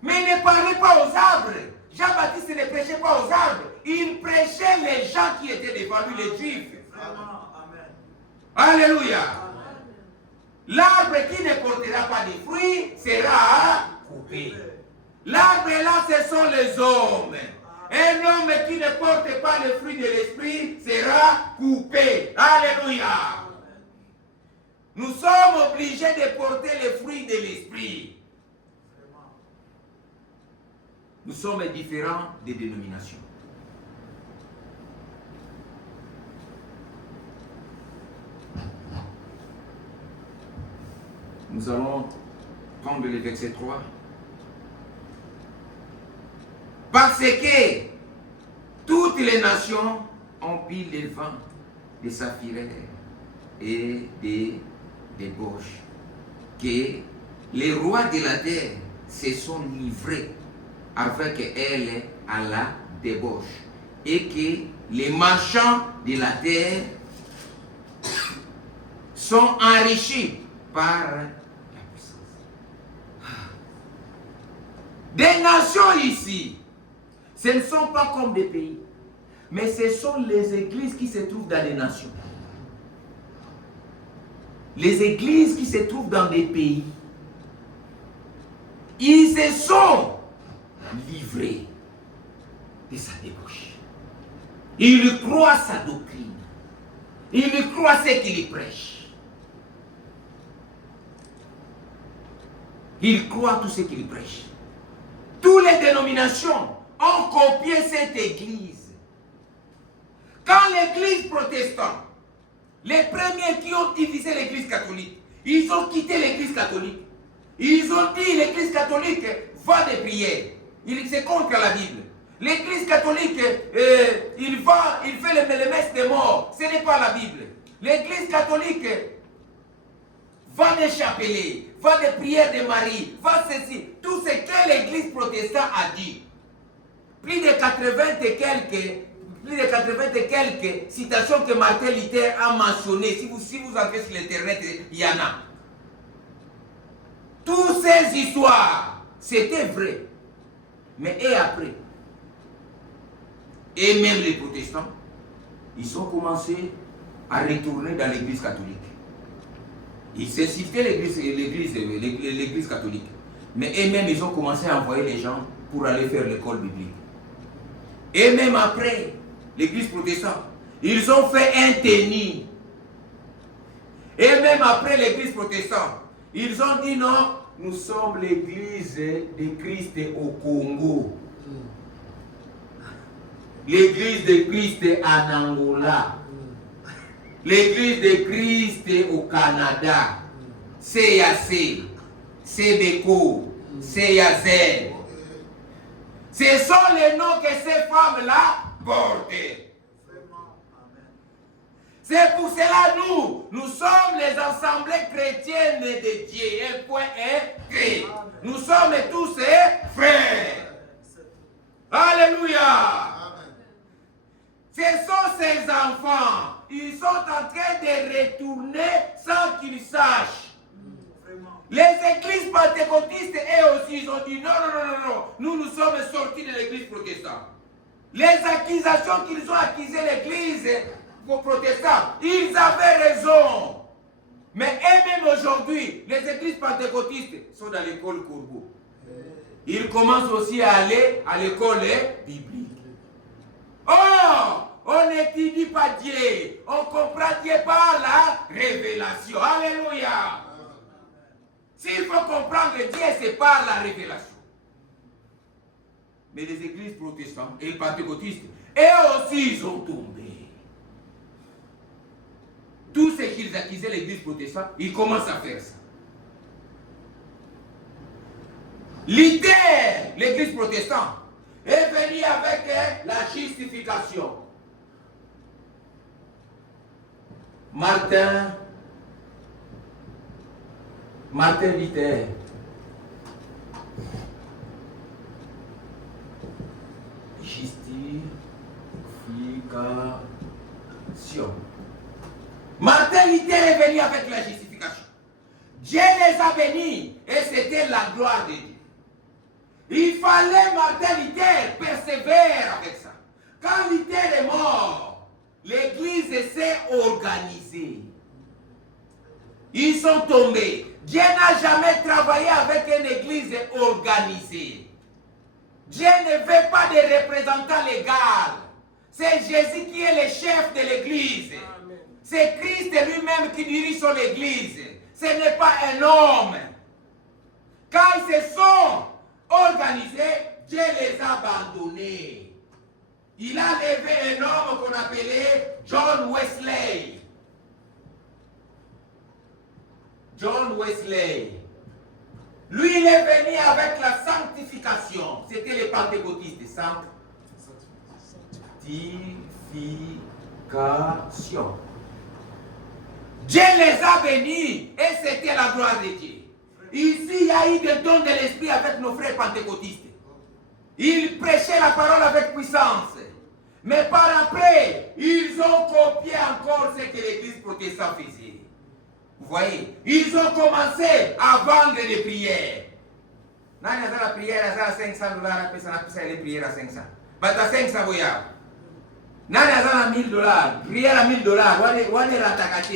Mais il ne parlait pas aux arbres. Jean-Baptiste ne prêchait pas aux arbres. Il prêchait les gens qui étaient devant lui, les Juifs. Alléluia. L'arbre qui ne portera pas de fruits sera coupé. L'arbre là, ce sont les hommes. Un homme qui ne porte pas le fruit de l'esprit sera coupé. Alléluia. Nous sommes obligés de porter les fruits de l'esprit. Nous sommes différents des dénominations. Nous allons prendre le verset 3. Parce que toutes les nations ont pris les vents de saphirettes et des débauches, que les rois de la terre se sont livrés avec elle à la débauche, et que les marchands de la terre sont enrichis par la puissance. Des nations ici, ce ne sont pas comme des pays, mais ce sont les églises qui se trouvent dans les nations. Les églises qui se trouvent dans des pays, ils se sont livrés de sa débauche. Ils croient sa doctrine. Ils croient ce qu'il prêche. Ils croient tout ce qu'il prêche. Toutes les dénominations ont copié cette église. Quand l'église protestante, les premiers qui ont divisé l'église catholique, ils ont quitté l'église catholique. Ils ont dit l'église catholique va des prières. C'est contre la Bible. L'église catholique, il fait les messes des morts. Ce n'est pas la Bible. L'église catholique va des chapelets, va des prières de Marie, va ceci. Tout ce que l'église protestante a dit. Plus de 80 et quelques citations que Martin Luther a mentionnées. Si vous entrez sur l'internet, il y en a. Toutes ces histoires, c'était vrai. Mais et après? Et même les protestants, ils ont commencé à retourner dans l'église catholique. Ils s'insultaient l'église catholique. Mais eux-mêmes, ils ont commencé à envoyer les gens pour aller faire l'école biblique. Et même après, l'église protestante, ils ont fait un tennis. Et même après l'église protestante, ils ont dit non, nous sommes l'église de Christ au Congo. L'église de Christ en Angola. L'église de Christ au Canada. CAC, CBECO, CAZ. Ce sont les noms que ces femmes-là portent. C'est pour cela nous sommes les assemblées chrétiennes de Dieu. Un point écrit. Nous sommes tous frères. Alléluia. Ce sont ces enfants. Ils sont en train de retourner sans qu'ils sachent. Les églises pentecôtistes, eux aussi, ils ont dit non. Nous sommes sortis de l'église protestante. Les accusations qu'ils ont accusées l'église protestante, ils avaient raison. Mais eux-mêmes aujourd'hui, les églises pentecôtistes sont dans l'école Courbeau. Ils commencent aussi à aller à l'école biblique. Oh, on n'étudie pas Dieu, on comprend Dieu par la révélation. Alléluia. S'il faut comprendre Dieu, c'est par la révélation. Mais les églises protestantes et pentecôtistes, eux aussi, ils ont tombé. Tout ce qu'ils accusaient l'église protestante, ils commencent à faire ça. Luther, l'église protestante, est venu avec la justification. Martin Luther. Justification. Martin Luther est venu avec la justification. Dieu les a bénis et c'était la gloire de Dieu. Il fallait Martin Luther persévérer avec ça. Quand Luther est mort, l'église s'est organisée. Ils sont tombés. Dieu n'a jamais travaillé avec une église organisée. Dieu ne veut pas de représentants légaux. C'est Jésus qui est le chef de l'église. C'est Christ lui-même qui dirige son église. Ce n'est pas un homme. Quand ils se sont organisés, Dieu les a abandonnés. Il a levé un homme qu'on appelait John Wesley. John Wesley. Lui, il est venu avec la sanctification. C'était les pentecôtistes. Sanctification. Dieu les a bénis et c'était la gloire de Dieu. Ici, il y a eu des dons de l'esprit avec nos frères pentecôtistes. Ils prêchaient la parole avec puissance. Mais par après, ils ont copié encore ce que l'église protestante faisait. Vous voyez, ils ont commencé à vendre des prières. Nani a la prière à $500, après ça a les prières à 500. Mais à 500 voyage. Nani a $1000, prière à $1000. Wane ratakate.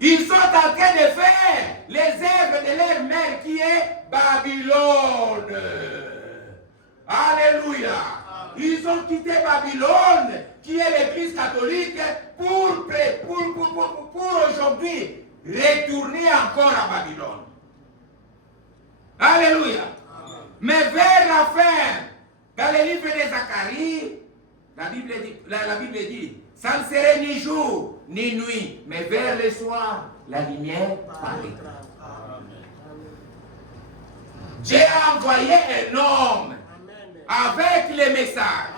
Ils sont en train de faire les œuvres de leur mère qui est Babylone. Alléluia. Ils ont quitté Babylone, qui est l'église catholique, pour aujourd'hui retourner encore à Babylone. Alléluia. Mais vers la fin, dans le livre de Zacharie, la Bible dit, ça ne serait ni jour ni nuit, mais vers le soir, la lumière paraîtra. Dieu a envoyé un homme avec les messages.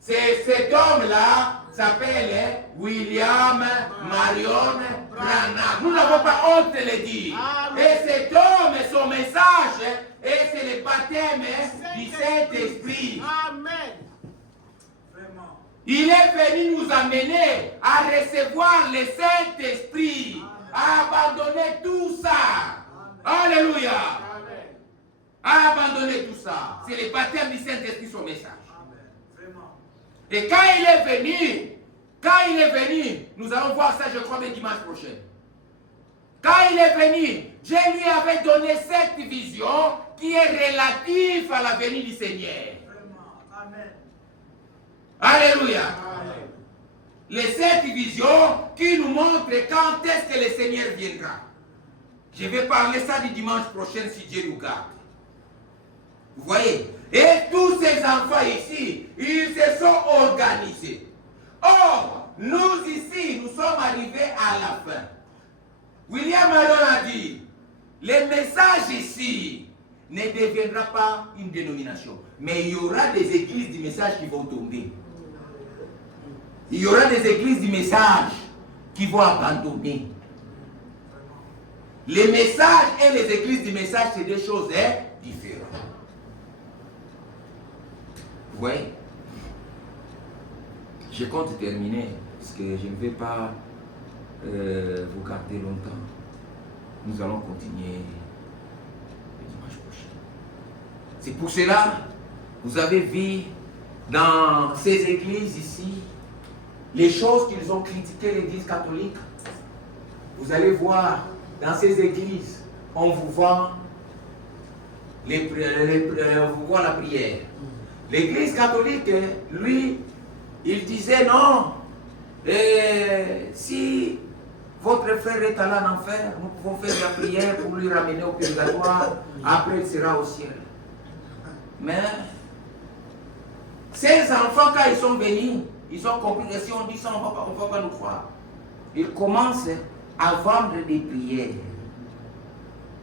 Cet homme-là s'appelle William Marion Branham. Nous n'avons pas honte de le dire. Et cet homme, son message, c'est le baptême du Saint-Esprit. Il est venu nous amener à recevoir le Saint-Esprit, à abandonner tout ça. Alléluia. À abandonner tout ça. C'est le baptême du Saint-Esprit, son message. Et quand il est venu, nous allons voir ça, je crois, le dimanche prochain. Quand il est venu, Dieu lui avait donné cette vision qui est relative à la venue du Seigneur. Amen. Alléluia. Amen. Cette vision qui nous montre quand est-ce que le Seigneur viendra. Je vais parler ça du dimanche prochain si Dieu nous garde. Vous voyez? Et tous ces enfants ici, ils se sont organisés. Or, nous ici, nous sommes arrivés à la fin. William Marion a dit, le message ici ne deviendra pas une dénomination. Mais il y aura des églises du message qui vont tomber. Il y aura des églises du message qui vont abandonner. Les messages et les églises du message, c'est des choses différentes. Vous voyez? Je compte terminer, parce que je ne vais pas vous garder longtemps. Nous allons continuer le dimanche prochain. C'est pour cela, vous avez vu dans ces églises ici, les choses qu'ils ont critiquées l'église catholique. Vous allez voir, dans ces églises, on vous vend la prière. L'église catholique, lui, il disait non, si votre frère est allé en enfer, nous pouvons faire la prière pour lui ramener au purgatoire, après il sera au ciel. Mais ces enfants, quand ils sont venus, ils ont compris que si on dit ça, on ne va pas nous croire. Ils commencent à vendre des prières.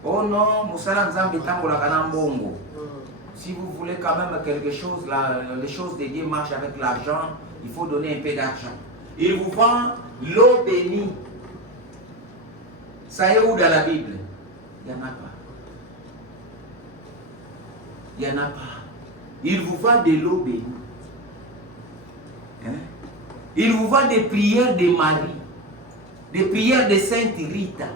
Oh non, si vous voulez quand même quelque chose, les choses de Dieu marchent avec l'argent, il faut donner un peu d'argent. Il vous vend l'eau bénie. Ça est où dans la Bible? Il n'y en a pas. Il n'y en a pas. Il vous vend de l'eau bénie. Hein? Il vous vend des prières de Marie, des prières de Sainte Rita,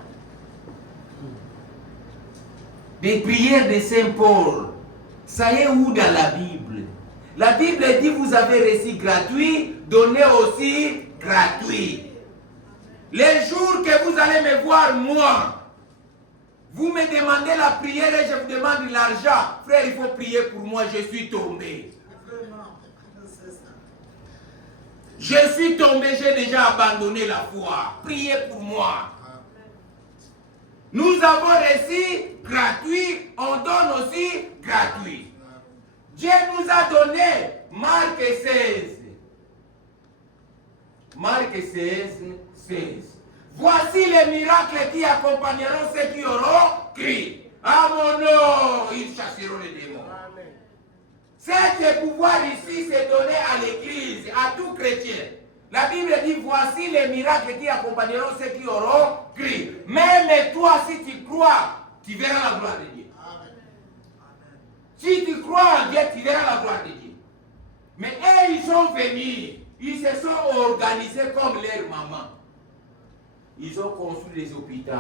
des prières de Saint Paul. Ça est où dans la Bible? La Bible dit vous avez reçu gratuit, donnez aussi gratuit. Les jours que vous allez me voir, moi, vous me demandez la prière et je vous demande l'argent. Frère, il faut prier pour moi, je suis tombé. Je suis tombé, j'ai déjà abandonné la foi. Priez pour moi. Nous avons reçu gratuit, on donne aussi gratuit. Dieu nous a donné Marc 16. Marc 16, 16. Voici les miracles qui accompagneront ceux qui auront crié. À mon nom, ils chasseront les démons. Cet pouvoir ici, c'est donné à l'Église, à tout chrétien. La Bible dit, voici les miracles qui accompagneront ceux qui auront crié. Même toi, si tu crois, tu verras la gloire de Dieu. Si tu crois en Dieu, tu verras la gloire de Dieu. Mais eux, ils sont venus, ils se sont organisés comme leur maman. Ils ont construit des hôpitaux.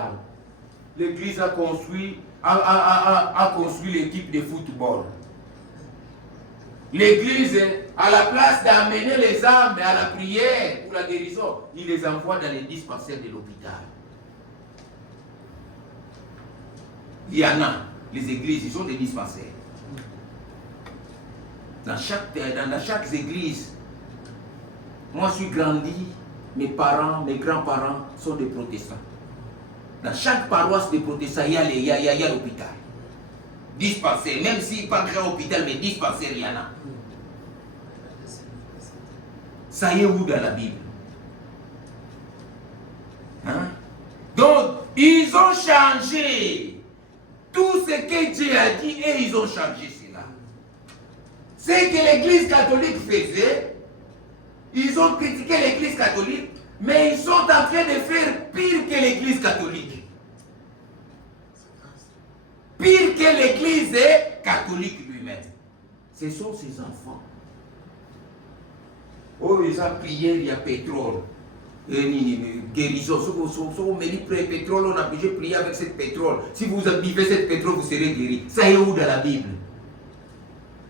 L'église a construit l'équipe de football. L'église, à la place d'amener les âmes à la prière pour la guérison, il les envoie dans les dispensaires de l'hôpital. Il y en a, les églises, ils ont des dispensaires. Dans chaque église, moi je suis grandi, mes parents, mes grands-parents sont des protestants. Dans chaque paroisse des protestants, il y a l'hôpital. Dispensaire, même si pas grand hôpital, mais dispensaire, il y en a. Ça y est où dans la Bible? Hein? Donc, ils ont changé tout ce que Dieu a dit et ils ont changé cela. Ce que l'Église catholique faisait, ils ont critiqué l'Église catholique, mais ils sont en train de faire pire que l'Église catholique. Pire que l'Église catholique lui-même. Ce sont ses enfants. Oh, ils ont prié, il y a pétrole. Guérison. Si on met le pétrole, on a obligé de prier avec ce pétrole. Si vous buvez ce pétrole, vous serez guéri. Ça est où dans la Bible?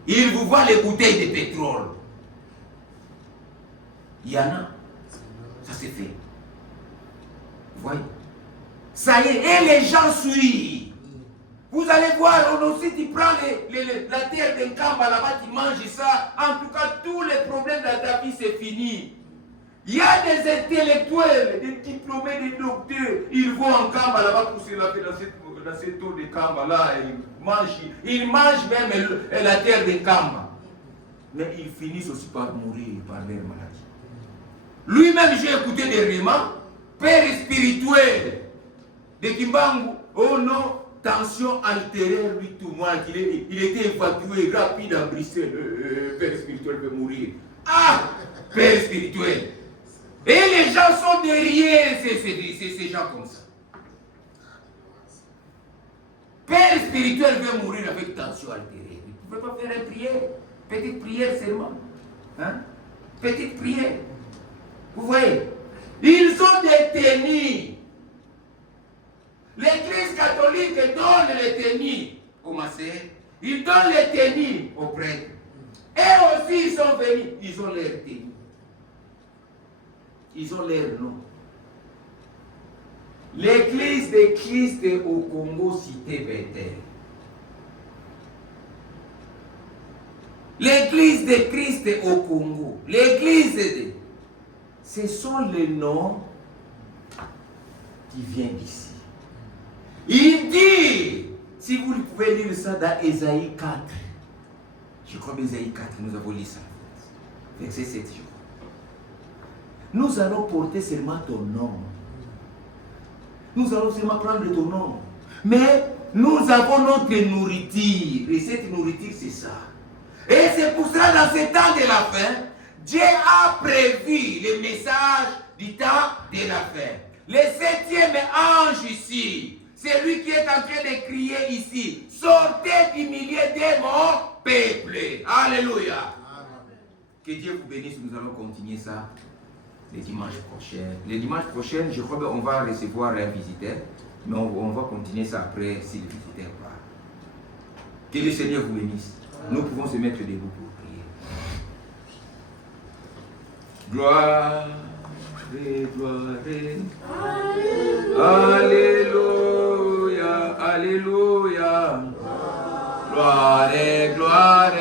Il vous voit les bouteilles de pétrole. Il y en a. Ça s'est fait. Vous voyez? Ça y est, et les gens suivent. Vous allez voir, aussi tu prends la terre d'un Kamba là-bas, tu manges ça. En tout cas, tous les problèmes de ta vie, c'est fini. Il y a des intellectuels, des diplômés, des docteurs. Ils vont en Kamba là-bas pour se laver dans cette eau de Kamba là. Ils mangent même la terre de Kamba. Mais ils finissent aussi par mourir par leur maladie. Lui-même, j'ai écouté des rémans, père spirituel de Kimbangu. Oh non, tension altérée, lui, tout le monde. Il était évacué rapide à Bruxelles. Père spirituel peut mourir. Ah, père spirituel. Et les gens sont derrière ces gens comme ça. Père spirituel veut mourir avec tension altérée. Vous ne pouvez pas faire une prière. Petite prière seulement. Hein? Petite prière. Vous voyez? Ils ont détenu. L'Église catholique donne les tenus aux masseurs. Ils donnent les tenus aux prêtres. Et aussi, ils sont venus. Ils ont leur tenue. Ils ont leur nom. L'église de Christ au Congo, cité Bethel. L'église de Christ au Congo. L'église de... Ce sont les noms qui viennent d'ici. Il dit, si vous pouvez lire ça dans Ésaïe 4. Je crois qu'Ésaïe 4, nous avons lu ça. Verset 7, je crois. Nous allons porter seulement ton nom. Nous allons seulement prendre ton nom. Mais nous avons notre nourriture. Et cette nourriture, c'est ça. Et c'est pour ça, dans ce temps de la fin, Dieu a prévu le message du temps de la fin. Le 7e ange ici, c'est lui qui est en train de crier ici. Sortez du milieu de mon peuple. Alléluia. Que Dieu vous bénisse. Nous allons continuer ça le dimanche prochain. Le dimanche prochain, je crois qu'on va recevoir un visiteur. Mais on va continuer ça après si le visiteur part. Que le Seigneur vous bénisse. Nous pouvons se mettre debout pour prier. Gloire et gloire. Alléluia. Alléluia. Gloire et gloire.